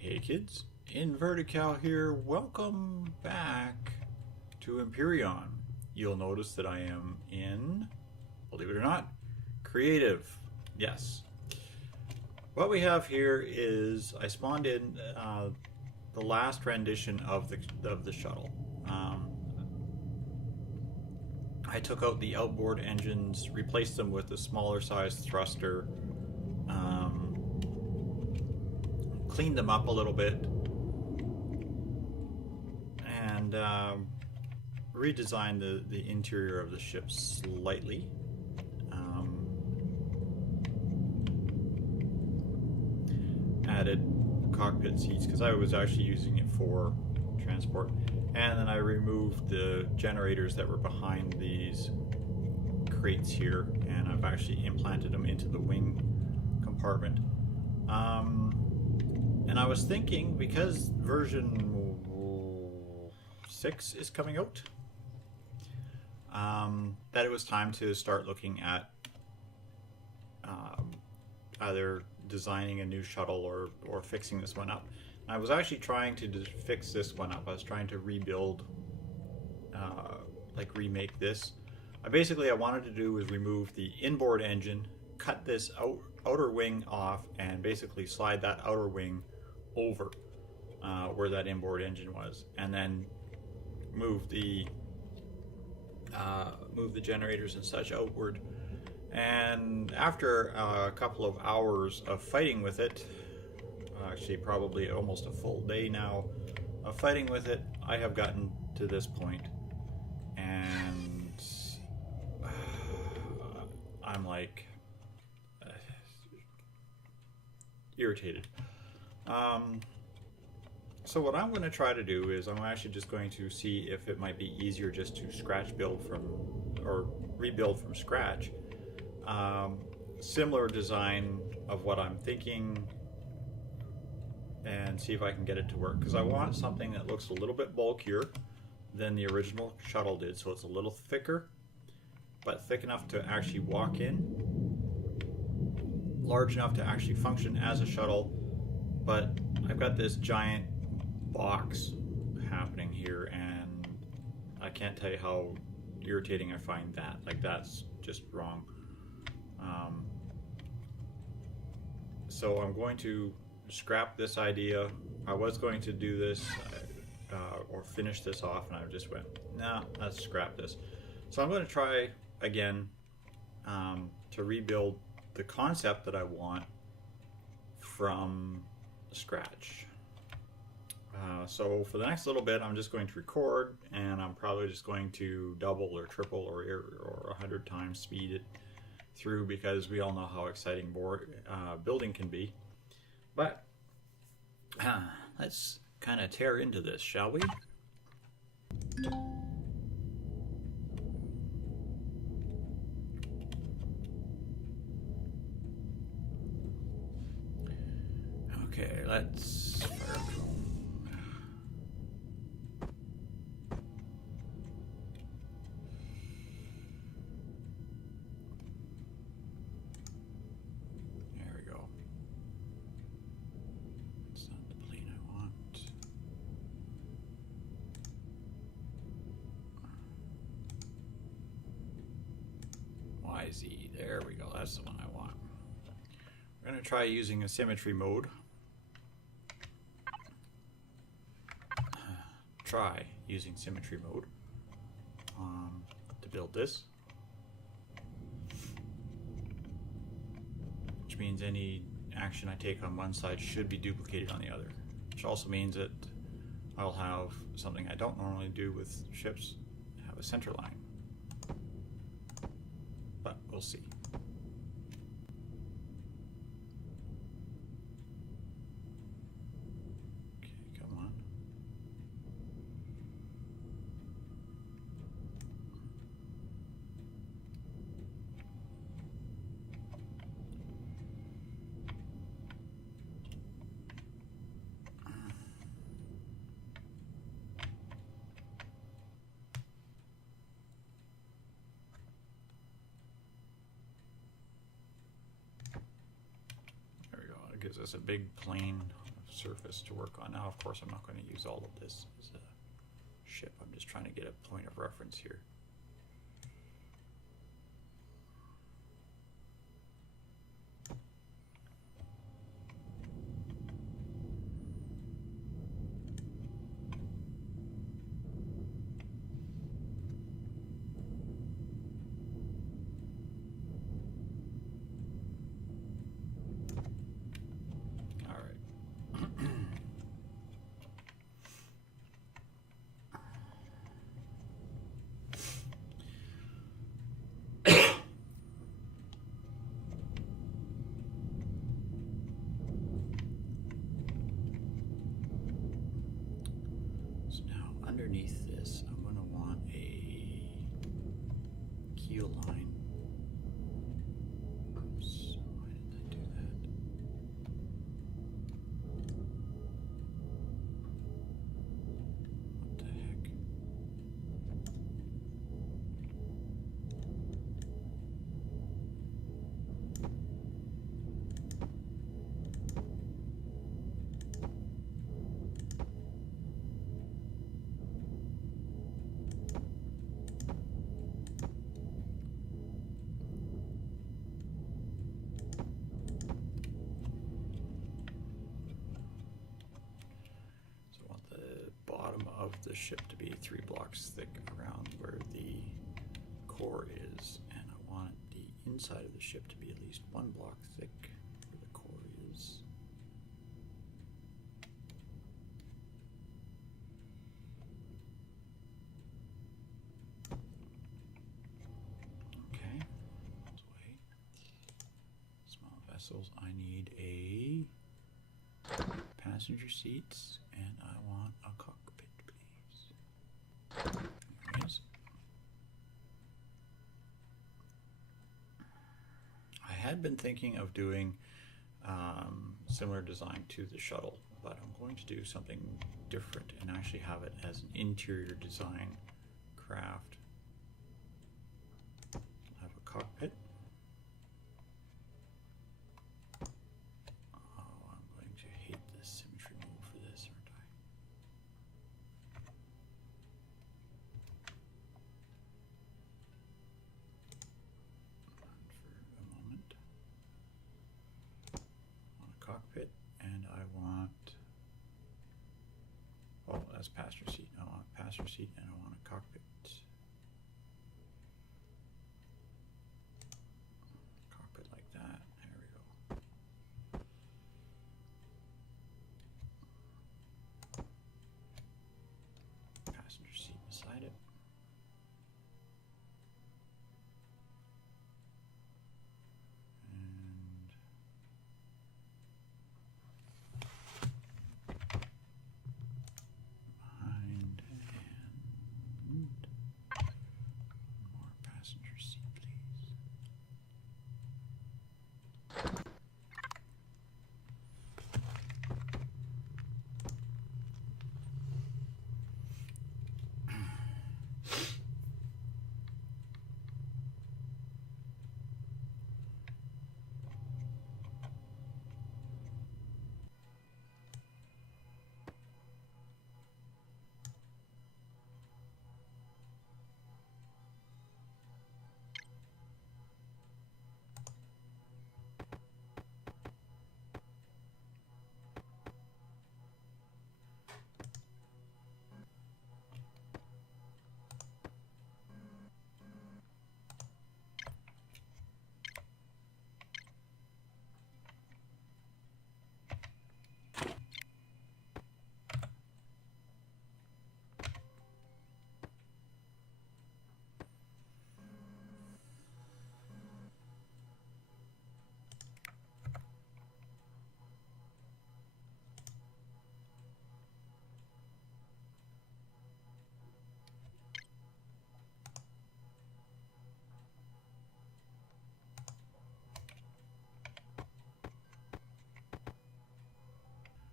Hey kids, Invertical here. Welcome back to Empyrion. You'll notice that I am in, believe it or not, creative. Yes. What we have here is I spawned in the last rendition of the shuttle. I took out the outboard engines, replaced them with a smaller size thruster. Cleaned them up a little bit and redesigned the interior of the ship slightly. Added cockpit seats because I was actually using it for transport, and then I removed the generators that were behind these crates here, and I've actually implanted them into the wing compartment. And I was thinking, because version 6 is coming out, that it was time to start looking at either designing a new shuttle or fixing this one up. And I was actually trying to fix this one up. I was trying to rebuild, like remake this. I wanted to do was remove the inboard engine, cut this outer wing off, and basically slide that outer wing over where that inboard engine was, and then move the generators and such outward. And after a couple of hours of fighting with it, actually probably almost a full day now of fighting with it, I have gotten to this point, and I'm like irritated. So what I'm going to try to do is I'm actually just going to see if it might be easier just to rebuild from scratch. Similar design of what I'm thinking, and see if I can get it to work, because I want something that looks a little bit bulkier than the original shuttle did, so it's a little thicker, but thick enough to actually walk in, large enough to actually function as a shuttle. But I've got this giant box happening here, and I can't tell you how irritating I find that. Like, that's just wrong. So I'm going to scrap this idea. I was going to do this or finish this off, and I just went, nah, let's scrap this. So I'm going to try again to rebuild the concept that I want from scratch. So for the next little bit, I'm just going to record, and I'm probably just going to double or triple or 100 times speed it through, because we all know how exciting building can be. But let's kind of tear into this, shall we? Okay, let's fire up. There we go. It's not the plane I want. YZ, there we go, that's the one I want. We're going to try using a symmetry mode. Try using symmetry mode to build this, which means any action I take on one side should be duplicated on the other, which also means that I'll have something I don't normally do with ships, have a center line, but we'll see. because it's a big plain surface to work on. Now, of course, I'm not going to use all of this as a ship. I'm just trying to get a point of reference here. Underneath this, I'm going to want a keel line. Oops, why did I do that? What the heck? Of the ship to be 3 blocks thick around where the core is, and I want the inside of the ship to be at least 1 block thick where the core is. Okay, let's wait. Small vessels, I need a passenger seats, and I want a cockpit. I had been thinking of doing similar design to the shuttle, but I'm going to do something different and actually have it as an interior design craft. I have a cockpit. Oh, I'm going to hate this symmetry mode for this, aren't I? Cockpit, and I want, oh, that's passenger seat. I want a passenger seat and I want a cockpit. Cockpit like that. There we go. Passenger seat beside it.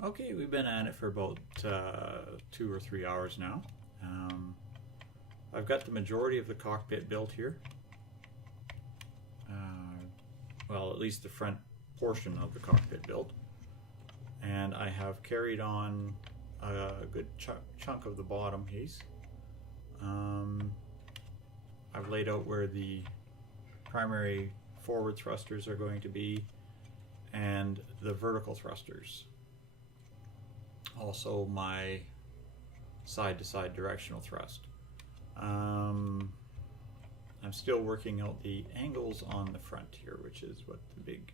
Okay, we've been at it for about 2 or 3 hours now. I've got the majority of the cockpit built here. Well, at least the front portion of the cockpit built. I have carried on a good chunk of the bottom piece. I've laid out where the primary forward thrusters are going to be and the vertical thrusters. Also my side-to-side directional thrust. I'm still working out the angles on the front here, which is what the big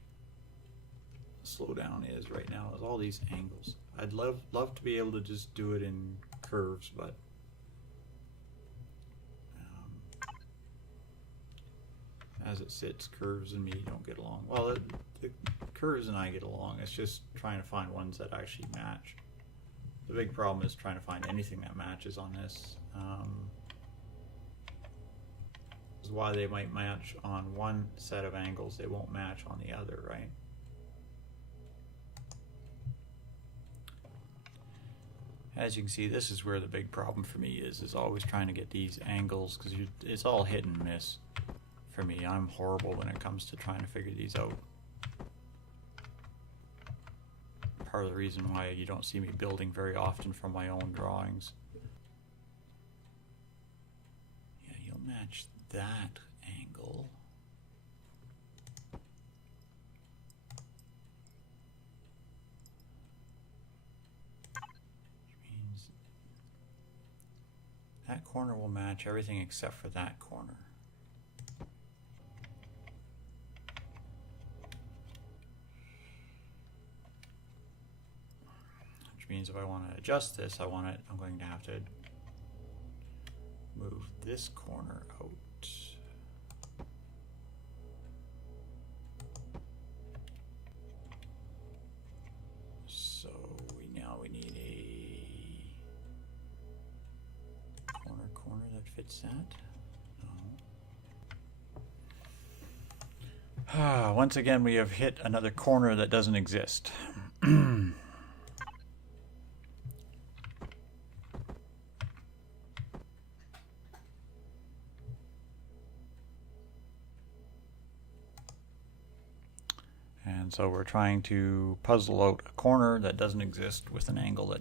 slowdown is right now, is all these angles. I'd love to be able to just do it in curves, but as it sits, curves and me don't get along. Well, the curves and I get along. It's just trying to find ones that actually match. The big problem is trying to find anything that matches on this. Is why they might match on one set of angles, they won't match on the other, right? As you can see, this is where the big problem for me is always trying to get these angles, because it's all hit and miss for me. I'm horrible when it comes to trying to figure these out. Part of the reason why you don't see me building very often from my own drawings. Yeah, you'll match that angle. Which means that corner will match everything except for that corner. Which means if I want to adjust this, I'm going to have to move this corner out. So we need a corner that fits that. No. Once again, we have hit another corner that doesn't exist. And so we're trying to puzzle out a corner that doesn't exist with an angle that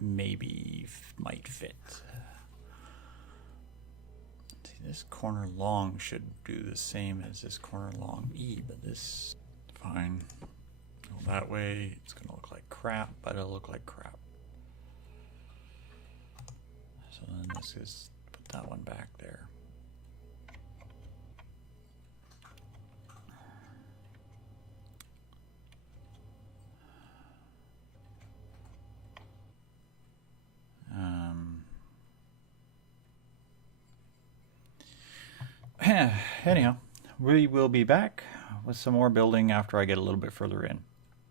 maybe might fit. See, this corner long should do the same as this corner long E, but this, fine. Go that way, it's going to look like crap, but it'll look like crap. So then this is, put that one back there. Anyhow, we will be back with some more building after I get a little bit further in.